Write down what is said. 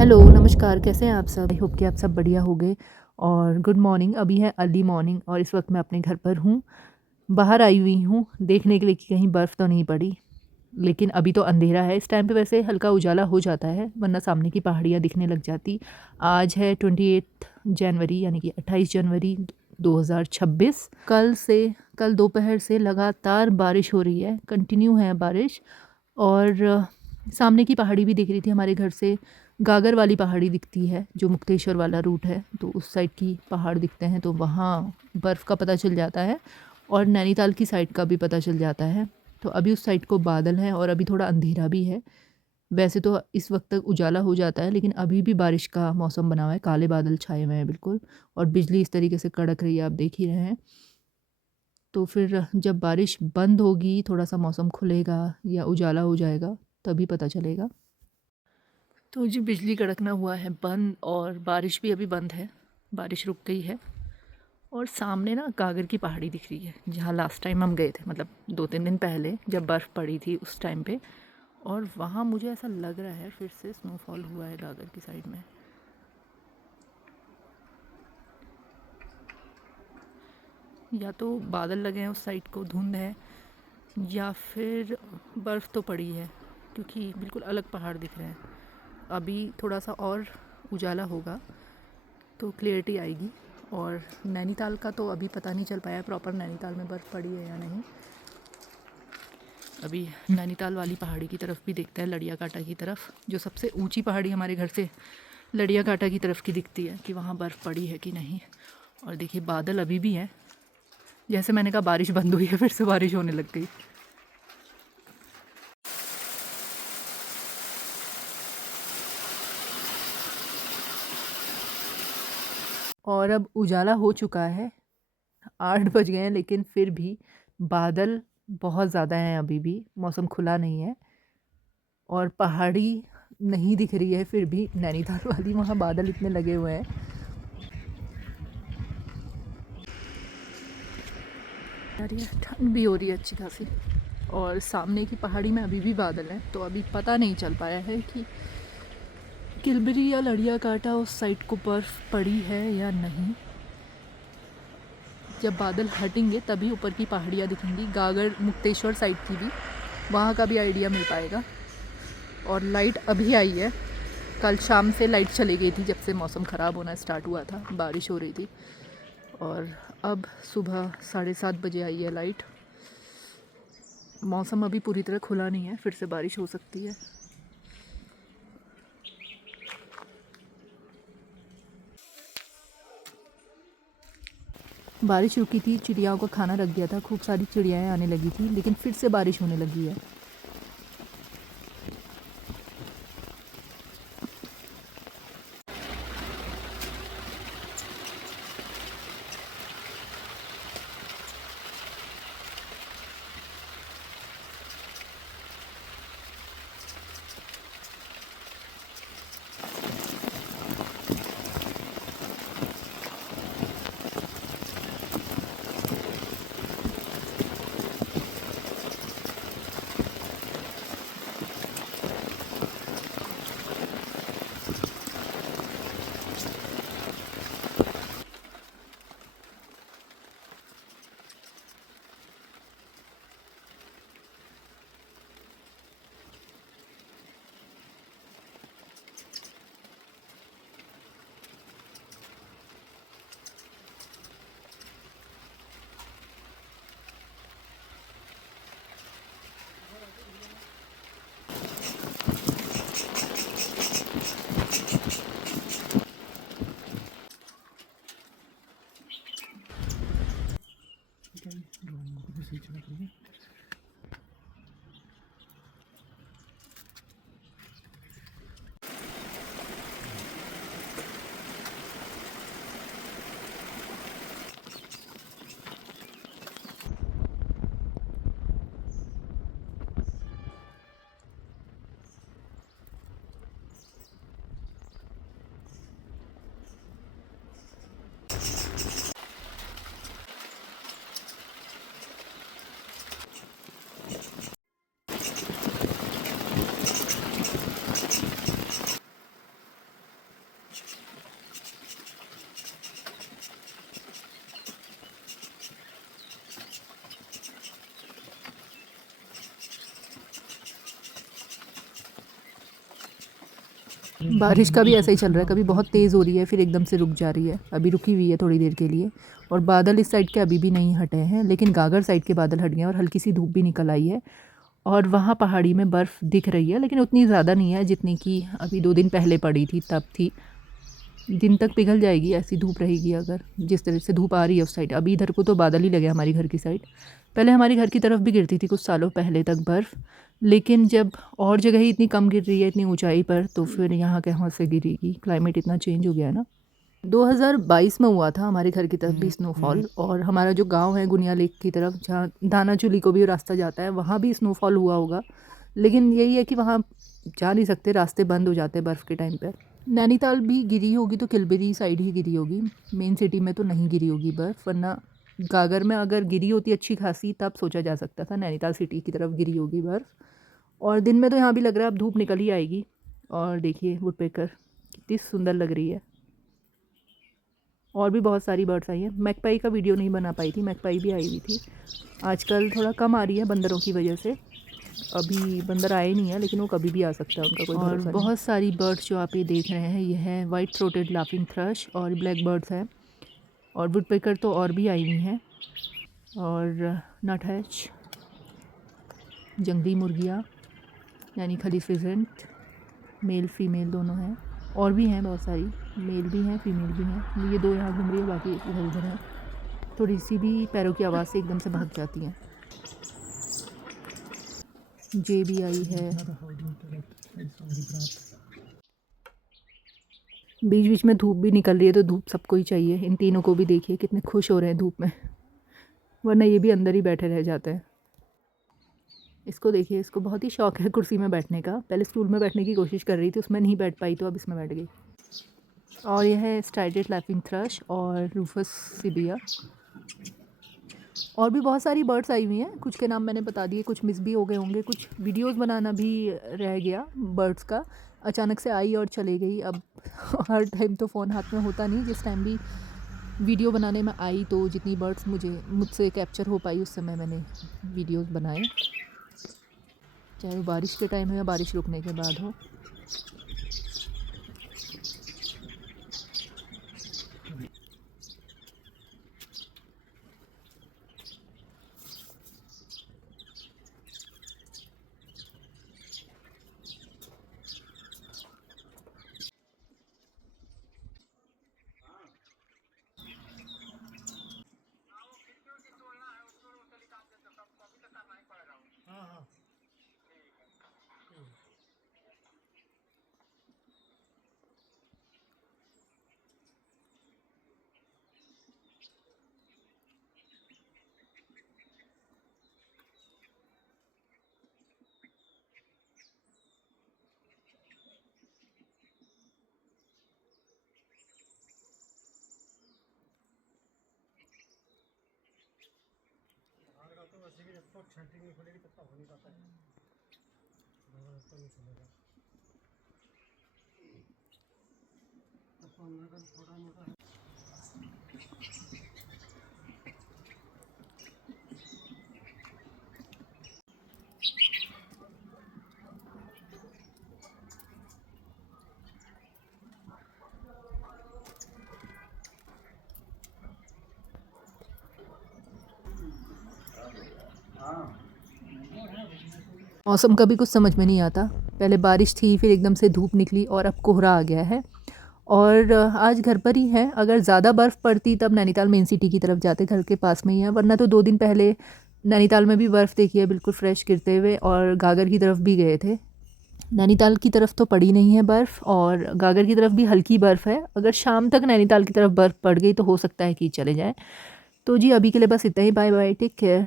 Hello, नमस्कार, कैसे हैं आप सब? आई होप कि आप सब बढ़िया होंगे और गुड मॉर्निंग। अभी है अर्ली मॉर्निंग और इस वक्त मैं अपने घर पर हूँ। बाहर आई हुई हूँ देखने के लिए कि कहीं बर्फ़ तो नहीं पड़ी, लेकिन अभी तो अंधेरा है। इस टाइम पे वैसे हल्का उजाला हो जाता है, वरना सामने की पहाड़ियाँ दिखने लग जाती। आज है 28 जनवरी यानी कि 28 जनवरी 2026। कल दोपहर से लगातार बारिश हो रही है, कंटिन्यू है बारिश। और सामने की पहाड़ी भी दिख रही थी हमारे घर से। गागर वाली पहाड़ी दिखती है जो मुक्तेश्वर वाला रूट है, तो उस साइड की पहाड़ दिखते हैं, तो वहाँ बर्फ़ का पता चल जाता है और नैनीताल की साइड का भी पता चल जाता है। तो अभी उस साइड को बादल हैं और अभी थोड़ा अंधेरा भी है। वैसे तो इस वक्त तक उजाला हो जाता है, लेकिन अभी भी बारिश का मौसम बना हुआ है, काले बादल छाए हुए हैं बिल्कुल। और बिजली इस तरीके से कड़क रही है, आप देख ही रहे हैं। तो फिर जब बारिश बंद होगी, थोड़ा सा मौसम खुलेगा या उजाला हो जाएगा, तभी पता चलेगा। तो जी बिजली कड़कना हुआ है बंद और बारिश भी अभी बंद है, बारिश रुक गई है। और सामने ना गागर की पहाड़ी दिख रही है, जहाँ लास्ट टाइम हम गए थे, मतलब 2-3 दिन पहले जब बर्फ़ पड़ी थी उस टाइम पे। और वहाँ मुझे ऐसा लग रहा है फिर से स्नोफॉल हुआ है गागर की साइड में। या तो बादल लगे हैं उस साइड को, धुंध है, या फिर बर्फ़ तो पड़ी है, क्योंकि बिल्कुल अलग पहाड़ दिख रहे हैं। अभी थोड़ा सा और उजाला होगा तो क्लियरिटी आएगी। और नैनीताल का तो अभी पता नहीं चल पाया प्रॉपर, नैनीताल में बर्फ़ पड़ी है या नहीं। अभी नैनीताल वाली पहाड़ी की तरफ भी देखते हैं, लड़िया काटा की तरफ, जो सबसे ऊंची पहाड़ी हमारे घर से लड़िया काटा की तरफ की दिखती है, कि वहाँ बर्फ़ पड़ी है कि नहीं। और देखिए बादल अभी भी हैं, जैसे मैंने कहा बारिश बंद हुई है फिर से बारिश होने लग गई। और अब उजाला हो चुका है, 8 बज गए हैं, लेकिन फिर भी बादल बहुत ज़्यादा हैं, अभी भी मौसम खुला नहीं है और पहाड़ी नहीं दिख रही है। फिर भी नैनीताल वाली वहाँ बादल इतने लगे हुए हैं। यार ठंड भी हो रही है अच्छी खासी। और सामने की पहाड़ी में अभी भी बादल हैं, तो अभी पता नहीं चल पाया है कि किलबिरी या लड़िया काटा उस साइड को बर्फ़ पड़ी है या नहीं। जब बादल हटेंगे तभी ऊपर की पहाड़ियाँ दिखेंगी, गागर मुक्तेश्वर साइड की भी, वहाँ का भी आइडिया मिल पाएगा। और लाइट अभी आई है, कल शाम से लाइट चली गई थी, जब से मौसम ख़राब होना स्टार्ट हुआ था, बारिश हो रही थी। और अब सुबह 7:30 बजे आई है लाइट। मौसम अभी पूरी तरह खुला नहीं है, फिर से बारिश हो सकती है। बारिश रुकी थी, चिड़ियाओं का खाना रख दिया था, खूब सारी चिड़ियाएँ आने लगी थी, लेकिन फिर से बारिश होने लगी है। बारिश का भी ऐसा ही चल रहा है, कभी बहुत तेज़ हो रही है फिर एकदम से रुक जा रही है। अभी रुकी हुई है थोड़ी देर के लिए। और बादल इस साइड के अभी भी नहीं हटे हैं, लेकिन गागर साइड के बादल हट गए हैं और हल्की सी धूप भी निकल आई है। और वहाँ पहाड़ी में बर्फ़ दिख रही है, लेकिन उतनी ज़्यादा नहीं है जितनी कि अभी 2 दिन पहले पड़ी थी तब थी। दिन तक पिघल जाएगी ऐसी धूप रहेगी अगर, जिस तरह से धूप आ रही है उस साइड। अभी इधर को तो बादल ही लगे हमारी घर की साइड। पहले हमारे घर की तरफ भी गिरती थी कुछ सालों पहले तक बर्फ़, लेकिन जब और जगह ही इतनी कम गिर रही है इतनी ऊंचाई पर, तो फिर यहाँ कहाँ से गिरेगी। क्लाइमेट इतना चेंज हो गया है ना। 2022 में हुआ था हमारे घर की तरफ भी स्नोफॉल। और हमारा जो गांव है गुनिया लेक की तरफ, जहाँ दानाचूली को भी रास्ता जाता है, वहाँ भी स्नोफॉल हुआ होगा। लेकिन यही है कि वहाँ जा नहीं सकते, रास्ते बंद हो जाते हैं बर्फ़ के टाइम पर। नैनीताल भी गिरी होगी तो किलबिरी साइड ही गिरी होगी, मेन सिटी में तो नहीं गिरी होगी बर्फ़। वरना गागर में अगर गिरी होती अच्छी खासी तब सोचा जा सकता था नैनीताल सिटी की तरफ गिरी होगी बर्फ़। और दिन में तो यहाँ भी लग रहा है अब धूप निकल ही आएगी। और देखिए वुडपेकर कितनी सुंदर लग रही है। और भी बहुत सारी बर्ड्स आई हैं। मैकपाई का वीडियो नहीं बना पाई थी, मैकपाई भी आई हुई थी। आजकल थोड़ा कम आ रही है बंदरों की वजह से। अभी बंदर आए नहीं है, लेकिन वो कभी भी आ सकता है, उनका कोई भरोसा नहीं। और बहुत सारी बर्ड्स जो आप ये देख रहे हैं, ये है वाइट थ्रोटेड लाफिंग थ्रश और ब्लैक बर्ड्स हैं। और वुडपेकर तो और भी आई हुई हैं। और नटहैच, जंगली मुर्गियाँ यानी खली फिजेंट, मेल फीमेल दोनों हैं। और भी हैं बहुत सारी, मेल भी हैं फीमेल भी हैं। ये 2 यहाँ घूम रही है, बाकी इधर उधर हैं। थोड़ी सी भी पैरों की आवाज़ से एकदम से भाग जाती हैं। जे भी आई है। बीच बीच में धूप भी निकल रही है, तो धूप सबको ही चाहिए। इन तीनों को भी देखिए कितने खुश हो रहे हैं धूप में, वरना ये भी अंदर ही बैठे रह जाते हैं। इसको देखिए, इसको बहुत ही शौक है कुर्सी में बैठने का। पहले स्टूल में बैठने की कोशिश कर रही थी, उसमें नहीं बैठ पाई तो अब इसमें बैठ गई। और यह है स्ट्राइडेड लाफिंग थ्रश और रूफस सिबिया। और भी बहुत सारी बर्ड्स आई हुई हैं, कुछ के नाम मैंने बता दिए, कुछ मिस भी हो गए होंगे। कुछ वीडियोस बनाना भी रह गया बर्ड्स का, अचानक से आई और चले गई। अब हर टाइम तो फ़ोन हाथ में होता नहीं, जिस टाइम भी वीडियो बनाने में आई तो जितनी बर्ड्स मुझसे कैप्चर हो पाई उस समय मैंने वीडियोस बनाए, चाहे वो बारिश के टाइम हो या बारिश रुकने के बाद हो। मौसम का भी कुछ समझ में नहीं आता, पहले बारिश थी फिर एकदम से धूप निकली और अब कोहरा आ गया है। और आज घर पर ही है। अगर ज़्यादा बर्फ़ पड़ती तब नैनीताल मेन सिटी की तरफ जाते, घर के पास में ही है। वरना तो 2 दिन पहले नैनीताल में भी बर्फ़ देखी है बिल्कुल फ्रेश गिरते हुए, और गागर की तरफ भी गए थे। नैनीताल की तरफ तो पड़ी नहीं है बर्फ़, और गागर की तरफ भी हल्की बर्फ़ है। अगर शाम तक नैनीताल की तरफ बर्फ़ पड़ गई तो हो सकता है कि चले जाए। तो जी अभी के लिए बस इतना ही। Bye bye, take care.